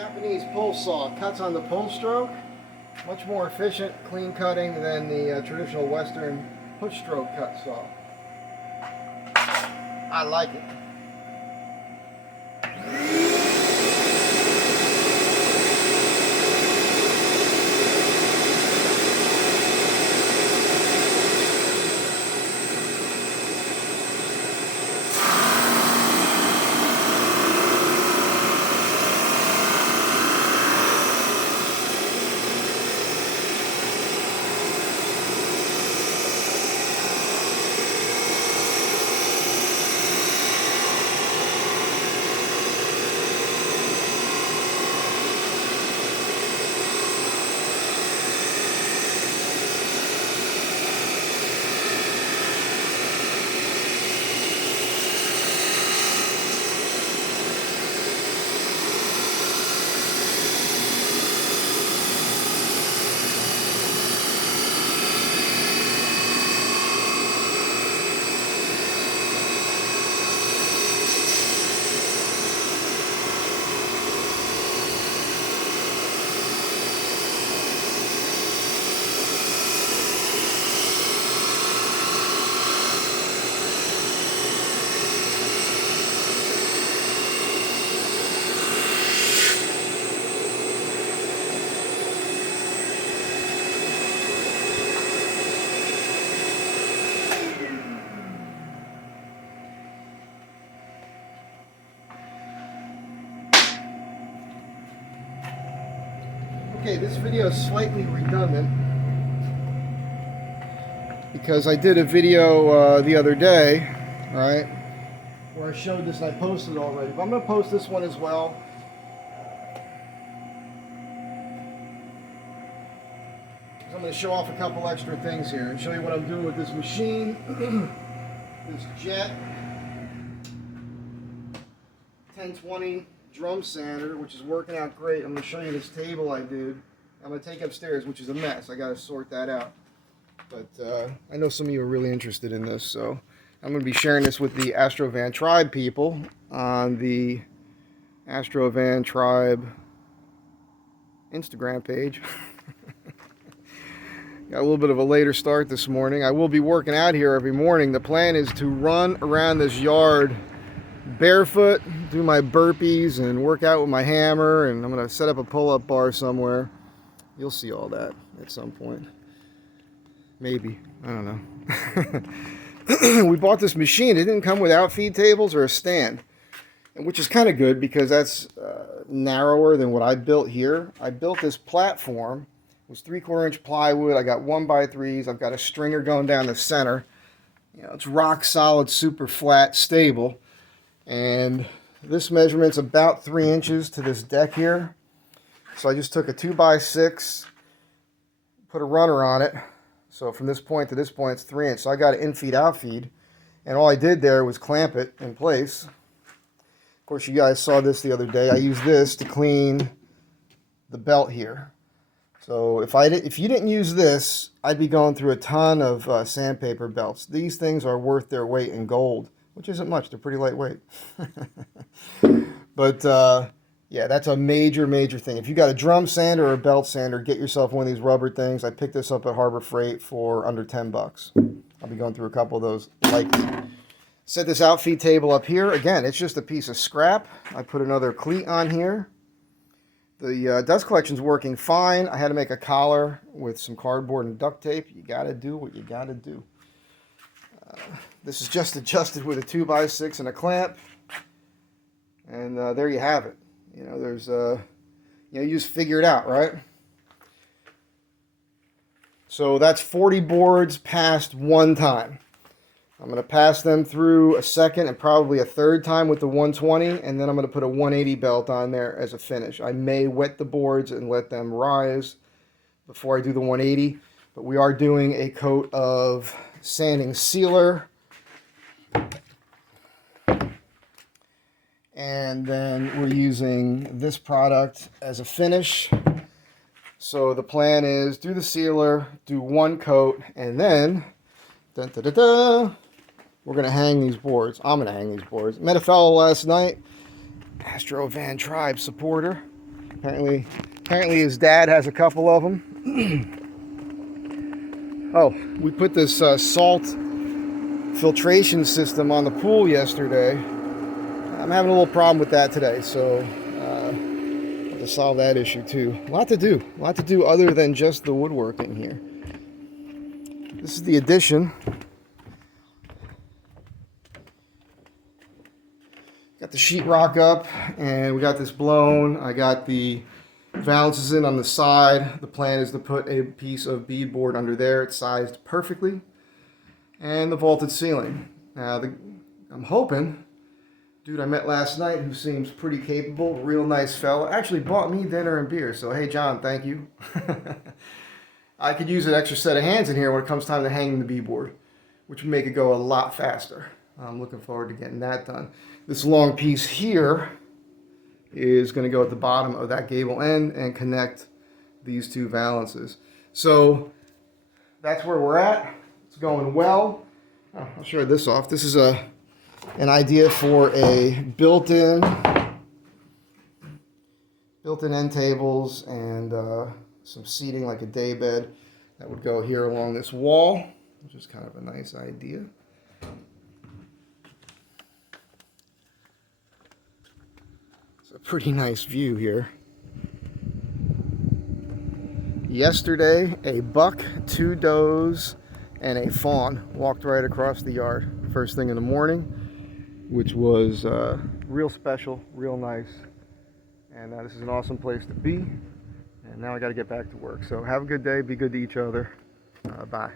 Japanese pull saw cuts on the pull stroke. Much more efficient, clean cutting than the traditional Western push stroke cut saw. I like it. Okay, this video is slightly redundant because I did a video the other day, right, where I showed this and I posted it already. But I'm going to post this one as well. So I'm going to show off a couple extra things here and show you what I'm doing with this machine, this Jet 1020 drum sander, which is working out great. I'm going to show you this table I did. I'm going to take upstairs, which is a mess. I got to sort that out. But I know some of you are really interested in this, so I'm going to be sharing this with the Astro Van Tribe people on the Astro Van Tribe Instagram page. Got a little bit of a later start this morning. I will be working out here every morning. The plan is to run around this yard barefoot, do my burpees and work out with my hammer, and I'm going to set up a pull-up bar somewhere. You'll see all that at some point. Maybe. I don't know. We bought this machine. It didn't come with outfeed tables or a stand, which is kind of good because that's narrower than what I built here. I built this platform. It was 3/4 inch plywood. I got 1x3s. I've got a stringer going down the center. You know, it's rock solid, super flat, stable. And this measurement's about 3 inches to this deck here. So I just took a 2x6, put a runner on it. So from this point to this point, it's 3 inches. So I got an in-feed, out-feed. And all I did there was clamp it in place. Of course, you guys saw this the other day. I used this to clean the belt here. So if you didn't use this, I'd be going through a ton of sandpaper belts. These things are worth their weight in gold, which isn't much. They're pretty lightweight. But yeah, that's a major thing. If you got a drum sander or a belt sander, get yourself one of these rubber things. I picked this up at Harbor Freight for under 10 bucks. I'll be going through a couple of those likely. Set this outfeed table up here. Again, it's just a piece of scrap. I put another cleat on here. The dust collection's working fine. I had to make a collar with some cardboard and duct tape. You gotta do what you gotta do. This is just adjusted with a 2x6 and a clamp. And there you have it. You know, there's, you just figure it out, right? So that's 40 boards passed one time. I'm going to pass them through a second and probably a third time with the 120, and then I'm going to put a 180 belt on there as a finish. I may wet the boards and let them rise before I do the 180, but we are doing a coat of sanding sealer. And then we're using this product as a finish. So the plan is do the sealer, do one coat, and then we're going to hang these boards. I'm going to hang these boards. Met a fellow last night, Astro Van Tribe supporter. Apparently his dad has a couple of them. Oh, we put this salt filtration system on the pool yesterday. I'm having a little problem with that today, so to solve that issue too. A lot to do other than just the woodworking here. This is the addition. Got the sheetrock up, and we got this blown. I got the valances in on the side. The plan is to put a piece of beadboard under there. It's sized perfectly. And the vaulted ceiling. Now, I'm hoping, dude I met last night who seems pretty capable, real nice fella, actually bought me dinner and beer. So, hey, John, thank you. I could use an extra set of hands in here when it comes time to hang the beadboard, which would make it go a lot faster. I'm looking forward to getting that done. This long piece here is going to go at the bottom of that gable end and connect these two valances. So that's where we're at. It's going well. I'll show this off. This is an idea for a built-in end tables and some seating like a day bed that would go here along this wall, which is kind of a nice idea. It's a pretty nice view here. Yesterday, a buck, 2 does, and a fawn walked right across the yard first thing in the morning, which was real special, real nice. And this is an awesome place to be. And now I got to get back to work. So have a good day, be good to each other. Bye.